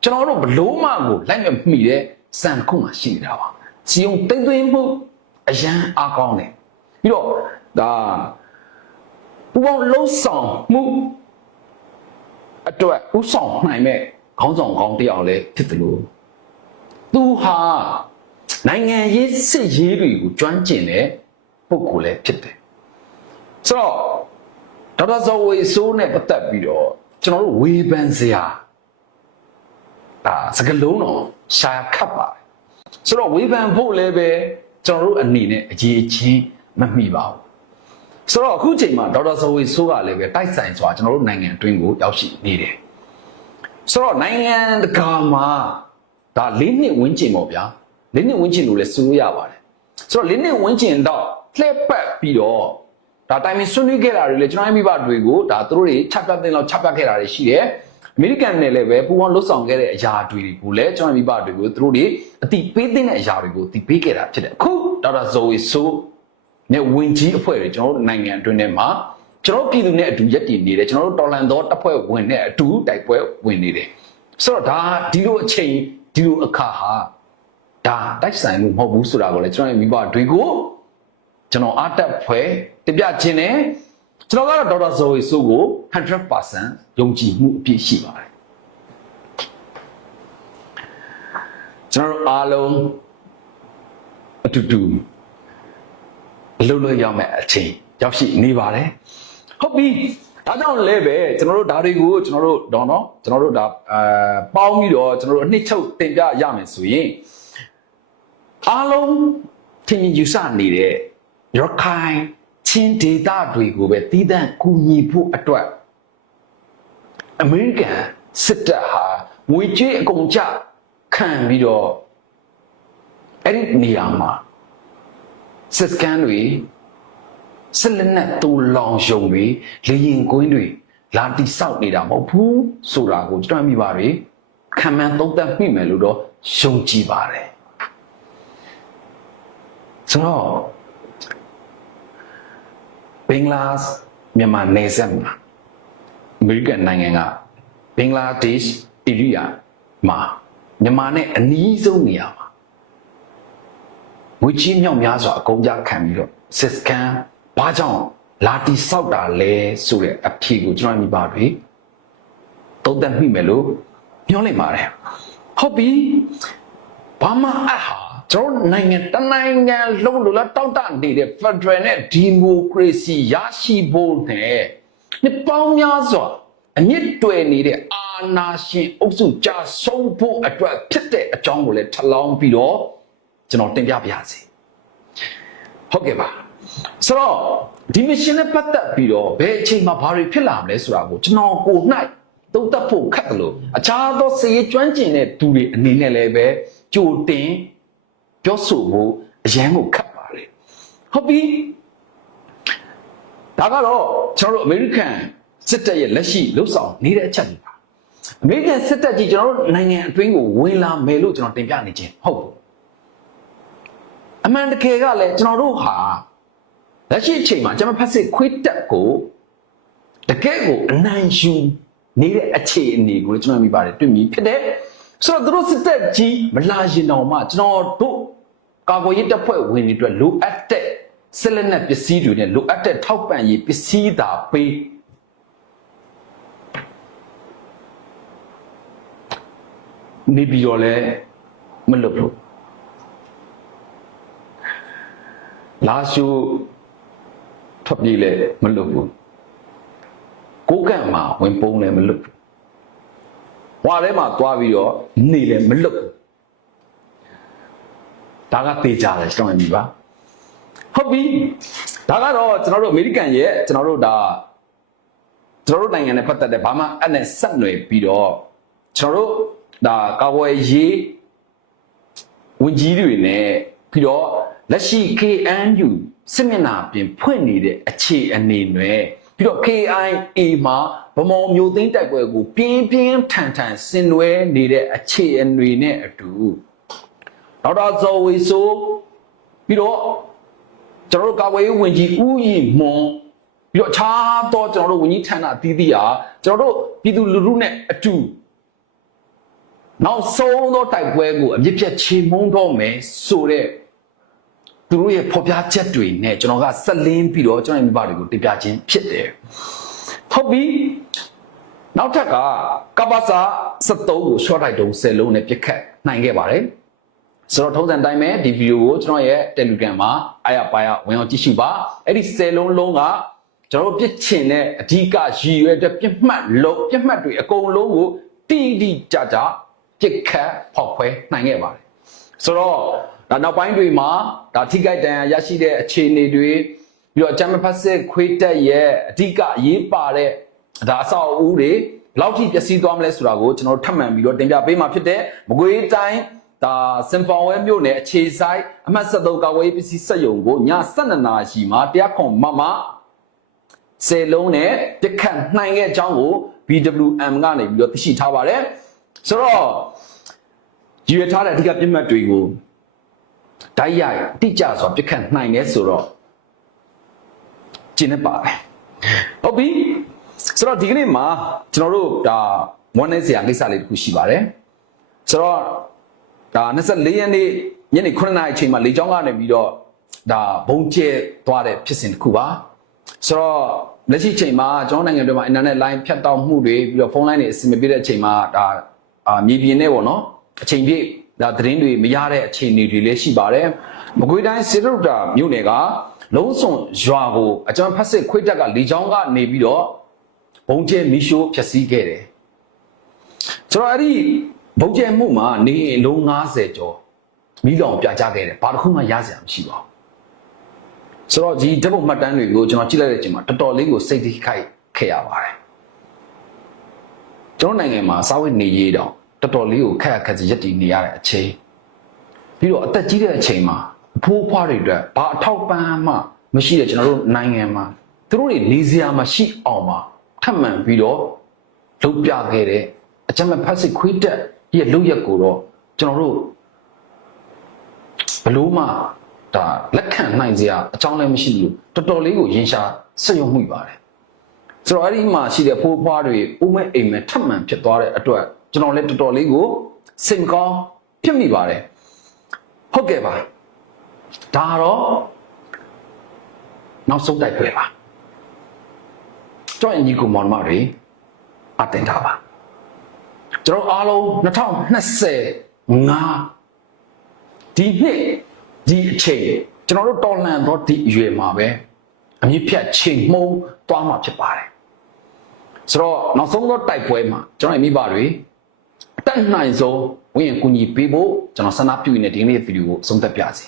ကျွန်တော်တို့ဘလို့မှကိုလိုက်မမိတဲ့စံခုမှရှိနေတာပါစီယုံတိမ့်သိမ့်မှုအရန်အားကောင်းတယ်ပြီးတော့ဒါပူပေါင်းလှုပ်ဆောင်မှုအတွက်ဥဆောင်နိုင်မဲ့ခေါင်းဆောင်ကောင်းတယောက်လည်းဖြစ်တယ်လို့သူဟာနိုင်ငံရေးစစ်ရေးတွေကိုကျွမ်းကျင်တဲ့ပုဂ္ဂိုလ်လည်းဖြစ်တယ်ဆိုတော့ဒေါက်တာဇော်ဝေစိုးနဲ့ပတ်သက်ပြီးတော့ကျွန်တော်တို့ဝေဖန်စရာဒါစကလုံးတော့ရှာခတ်ပါတယ်ဆိုတော့ဝေဖန်ဖို့လည်းပဲကျွန်တော်တို့အနေနဲ့အရေးချင်းမမိပါဘူးဆိုတော့အခုချိန်မှာဒေါက်တာဇော်ဝေစိုးကလည်းပဲတိုက်ဆိုင်စွာကျွန်တော်တို့နိုင်ငံအတွင်းကိုရောက်ရှိနေတယ်ဆိုတော့နိုင်ငံတကာမှာဒါ၄နှစ်ဝန်းကျင်ပေါ့ဗျာ၄နှစ်ဝန်းကျင်လို့လည်းဆိုရပါတယ်ဆိုတော့၄နှစ်ဝန်းကျင်တော့လှည့်ပတ်ပြီးတော့ ဒါတိုင်းမင်းဆွနေခဲ့တာတွေလေကျွန်တော်မိဘတွေကိုဒါသူတို့တွေချပြတဲ့လောက်ချပြခဲ့တာတွေရှိတယ်အမေရိကန်နဲ့လည်းပဲပူပေါင်းလှုပ်ဆောင်ခဲ့တဲ့အရာတွေကိုလည်းကျွန်တော်မိဘတွေကိုသူတို့တွေအတိပေးတဲ့အရာတွေကိုအတိပေးခဲ့တာဖြစ်တယ်အခုဒေါက်တာဇိုဝေဆိုနဲ့ဝင်ကြီးအဖွဲ့တွေကျွန်တော်တို့နိုင်ငံအတွင်းထဲမှာကျွန်တော်ပြည်သူနဲ့အတူရက်တည်နေတယ်ကျွန်တော်တို့တော်လန်သောတပ်ဖွဲ့ဝင်နဲ့အတူတိုက်ပွဲဝင်နေတယ်ဆိုတော့ဒါဒီလိုအချိန်ဒီလိုအခါဟာဒါတိုက်ဆိုင်မှုမဟုတ်ဘူးဆိုတာကိုလည်းကျွန်တော်မိဘတွေကိုကျွန်တော်အားတက်ဖွဲ့တင်ပြခြင်းနဲ့ကျွန်တော်ကတော့ဒေါက်တာဇိုဝေဆိုကို 100% ယုံကြည်မှုအပြည့်ရှိပါတယ်ကျွန်တော်အားလုံးအတူတူလှုပ်လို့ရမယ့်အချိန်ရောက်ရှိနေပါတယ်ဟုတ်ပြီဒါကြောင့်လည်းပဲကျွန်တော်တို့ဓာတွေကိုကျွန်တော်တို့တော့နော်ကျွန်တော်တို့ဒါပေါင်းပြီးတော့ကျွန်တော်တို့အနှစ်ချုပ်တင်ပြရမယ်ဆိုရင်အားလုံးထင်ယူဆနေတဲ့ရခိုင်ချင်းဒေတာတွေကိုပဲတည်တံ့ကူညီဖို့အတွက်အမေရိကန်စစ်တပ်ဟာငွေကြေးအကုန်ကျခံပြီးတော့အဲ့ဒီနေရာမှာစစ်စကန်တွေစစ်လက်နက်တူလောင်ရှုံတွေလေရင်ကွင်းတွေလာတိဆောက်နေတာမဟုတ်ဘူးဆိုတာကိုကျွန်တော်မိပါတွေခံမှန်းသုံးသပ်မိမယ်လို့တော့ယုံကြည်ပါတယ်ဆိုတော့ဘင်္ဂလားမြန်မာနယ်စပ်မှာအမေရိကန်နိုင်ငံကဘင်္ဂလားဒေ့ရှ်ဧရိယာမှာမြန်မာနဲ့အနီးဆုံးနေရာမှာငွေကြီးမြောက်များစွာအကုန်ကြခံပြီးတော့စစ်စကန်ဘာကြောင့်လာတီဆောက်တာလဲဆိုတဲ့အဖြေကိုကျွန်တော်မိပါတွေသုံးသပ်မိမယ်လို့ပြောလိုက်ပါတယ်ဟုတ်ပြီဘာမှအဟာကျွန်တော်နိုင်ငံတနိုင်ငံလုံးလိုလားတောက်တနေတဲ့ Federal နဲ့ Democracy ရရှိဖို့နဲ့နှစ်ပေါင်းများစွာအမြင့်တွယ်နေတဲ့အာဏာရှင်အုပ်စုကြာဆုံးဖို့အတွက်ဖြစ်တဲ့အကြောင်းကိုလည်းထပ်လောင်းပြီးတော့ကျွန်တော်တင်ပြပါရစေဟုတ်ကဲ့ပါဆိုတော့ဒီ mission နဲ့ပတ်သက်ပြီးတော့ဘယ်အချိန်မှာဘာတွေဖြစ်လာမလဲဆိုတာကိုကျွန်တော်ကို၌သုံးသပ်ဖို့ခက်တယ်လို့အခြားသောစည်ကျွမ်းကျင်တဲ့သူတွေအနေနဲ့လည်းပဲကြိုတင်ပြောဆိုဖို့အရန်ကိုခက်ပါတယ်ဟုတ်ပြီဒါကတော့ကျွန်တော်တို့အမေရိကန်စစ်တပ်ရဲ့လက်ရှိလှုပ်ဆောင်နေတဲ့အချက်တွေပါအမေရိကန်စစ်တပ်ကြီးကျွန်တော်တို့နိုင်ငံအတွင်းကိုဝင်လာမယ်လို့ကျွန်တော်တင်ပြနေခြင်းဟုတ်အမှန်တကယ်ကလည်းကျွန်တော်တို့ဟာလက်ရှိအချိန်မှာကျွန်တော်ဖက်စစ်ခွေးတက်ကိုတကယ်ကိုအနိုင်ယူနေတဲ့အခြေအနေကိုကျွန်တော်မိပါတယ်တွေ့မြင်ဖြစ်တယ်ဆိုတော့သူတို့စစ်တပ်ကြီးမလာရင်တော့မှကျွန်တော်တို့ကာကွယ်ရေးတပ်ဖွဲ့ဝင်တွေအတွက်လိုအပ်တဲ့စစ်လက်နက်ပစ္စည်းတွေနဲ့လိုအပ်တဲ့ထောက်ပံ့ရေးပစ္စည်းသာပေးနေပြီးတော့လည်းမလုပ်လို့လာရှုထွက်ပြေးလဲမလုပ်ဘူးကိုကန့်မှာဝင်ပုံးလဲမလုပ်ဘူးဝါထဲမှာသွားပြီးတော့နေလဲမလုပ်ဘူးဒါကတေးကြတယ်ကျွန်တော်မြင်ပါဟုတ်ပြီဒါကတော့ကျွန်တော်တို့အမေရိကန်ရဲ့ကျွန်တော်တို့နိုင်ငံနဲ့ပတ်သက်တဲ့ဘာမှအဲ့နဲ့ဆက်နွယ်ပြီးတော့ကျွန်တော်တို့ဒါကာကွယ်ရေးဝန်ကြီးတွေနဲ့ပြီးတော့လက်ရှိ KNU စစ်မျက်နှာပြင်ဖွင့်နေတဲ့အခြေအနေတွေပြီးတော့ KIA မှာဗမော်မျိုးသိန်းတိုက်ပွဲကိုပြင်းပြင်းထန်ထန်ဆင်နွှဲနေတဲ့အခြေအနေနဲ့အတူဒေါက်တာဇော်ဝေဆိုပြီးတော့ကျွန်တော်တို့ကာကွယ်ရေးဝန်ကြီးဦးရီမွန်ပြီးတော့အခြားသောကျွန်တော်တို့ဝန်ကြီးဌာနအသီးသီးဟာကျွန်တော်တို့ပြည်သူလူထုနဲ့အတူနောက်ဆုံးသောတိုက်ပွဲကိုအမြင့်ပြတ်ချေမှုန်းတော့မယ်ဆိုတဲ့သူတို့ရဲ့ဖော်ပြချက်တွေနဲ့ကျွန်တော်ကဆက်လင်းပြီးတော့ကျွန်တော်မိဘတွေကိုတင်ပြခြင်းဖြစ်တယ်ဟုတ်ပြီနောက်ထပ်ကကပ္ပစာ73ကို short တိုက်တုံး10လုံးနဲ့ပြစ်ခတ်နိုင်ခဲ့ပါတယ်ဆိုတော့ထုံးစံတိုင်းပဲဒီဗီဒီယိုကိုကျွန်တော်ရဲ့ Telegram မှာအားရပါရဝင်အောင်ကြည့်ရှုပါအဲ့ဒီ10လုံးလုံးကကျွန်တော်တို့ပြစ်ချင်တဲ့အဓိကရည်ရွယ်တဲ့ပြစ်မှတ်တွေအကုန်လုံးကိုတိတိကျကျပြစ်ခတ်ဖောက်ခွဲနိုင်ခဲ့ပါတယ်ဆိုတော့ဒါနောက်ပိုင်းတွေမှာဒါထိခိုက်ဒဏ်ရာရရှိတဲ့အခြေအနေတွေပြီးတော့ဂျမ်မဖတ်စစ်ခွေးတက်ရဲ့အဓိကအရေးပါတဲ့ဒါအဆောက်အဦတွေဘယ်လောက်ထိပျက်စီးသွားမလဲဆိုတာကိုကျွန်တော်ထပ်မံပြီးတော့တင်ပြပေးမှာဖြစ်တဲ့မကွေးတိုင်းဒါစင်ပောင်ဝဲမြို့နယ်အခြေဆိုင်အမှတ်73ကာကွယ်ရေးပစ္စည်းစက်ရုံကိုည12နာရီမှာတရားခွန်မ 10လုံးနဲ့ပြခတ်နိုင်တဲ့အကြောင်းကို BWM ကနေပြီးတော့သိရှိထားပါတယ်ဆိုတော့ရည်ရထားတဲ့အဓိကပြစ်မှတ်တွေကိုဓာတ်ရိုက်တိကျစွာပြခတ်နိုင်တယ်ဆိုတော့ကျင်းနေပါတယ်ဟုတ်ပြီဆိုတော့ဒီကနေ့မှာကျွန်တော်တို့ဒါဝန်နေစရာကိစ္စလေးတစ်ခုရှိပါတယ်ဆိုတော့ဒါ24ရက်နေ့ညနေ9:00နာရီအချိန်မှာလေကြောင်းကနေပြီးတော့ဒါဘုံကျဲသွားတဲ့ဖြစ်စဉ်တစ်ခုပါဆိုတော့လက်ရှိအချိန်မှာကျွန်တော်နိုင်ငံတွေမှာ internet line ဖြတ်တောက်မှုတွေပြီးတော့ဖုန်းလိုင်းတွေအဆင်မပြေတဲ့အချိန်မှာဒါမြေပြင်နဲ့ပေါ့နော်အချိန်ပြည့်ဒါသတင်းတွေမရတဲ့အခြေအနေတွေလည်းရှိပါတယ်မကွေးတိုင်းစစ်ရုပ်တာမြို့နယ်ကလုံးစုံရွာကိုအကြမ်းဖက်စစ်ခွေးတပ်ကလေကြောင်းကနေပြီးတော့ဘုံကျဲမီရှိုးဖျက်ဆီးခဲ့တယ်ဆိုတော့အဲ့ဒီဘုံကျဲမှုမှာနေအလုံး90ကျော်မိလောင်ပြကြခဲ့တယ်ဘာတစ်ခုမှရစရာမရှိပါဘူးဆိုတော့ဒီဓာတ်ပုံမှတ်တမ်းတွေကိုကျွန်တော်ကြည့်လိုက်တဲ့အချိန်မှာတော်တော်လေးကိုစိတ်ထိခိုက်ခဲ့ရပါတယ်ကျွန်တော်နိုင်ငံမှာစာဝတ်နေရေးတော့တော်တော်လေးကိုခက်ခက်စီရက်တည်နေရတဲ့အချိန်ပြီးတော့အသက်ကြီးတဲ့အချိန်မှာအဖိုးဖွားတွေအတွက်ဘာအထောက်ပံ့မှမရှိတဲ့ကျွန်တော်တို့နိုင်ငံမှာသူတို့တွေနေစရာမရှိအောင်မှာထပ်မံပြီးတော့လုပ်ပြခဲ့တဲ့အကြမ်းဖက်စစ်ခွေးတက်ရဲ့လုပ်ရက်ကိုတော့ကျွန်တော်တို့ဘလို့မှဒါလက်ခံနိုင်စရာအကြောင်းလည်းမရှိဘူးတော်တော်လေးကိုရင်ရှာဆက်ရုံမှုပါတယ်ဆိုတော့အဲ့ဒီမှာရှိတဲ့ဖိုးဖွားတွေဥမဲ့အိမ်မဲ့ထပ်မံဖြစ်သွားတဲ့အတွက်ကျွန်တော်လည်းတော်တော်လေးကိုစိတ်မကောင်းဖြစ်မိပါတယ်ဟုတ်ကဲ့ပါဒါတော့နောက်ဆုံးတိုက်ပွဲပါကျွန်တော်ညီကိုမောင်မတွေအတင်ထားပါကျွန်တော်အားလုံး2025ဒီနှစ်ဒီအချိန်ကျွန်တော်တို့တော်လှန်တော့ဒီအရွယ်မှာပဲအမြင့်ဖြတ်ချိန်မှုံးသွားမှာဖြစ်ပါတယ်ဆိုတော့နောက်ဆုံးတော့တိုက်ပွဲမှာကျွန်တော်မိဘတွေအတက်နိုင်ဆုံးဝင်ကူညီပေးဖို့ကျွန်တော်ဆန္ဒပြုနေတဲ့ဒီနေ့ဗီဒီယိုကိုအဆုံးသတ်ပြစီ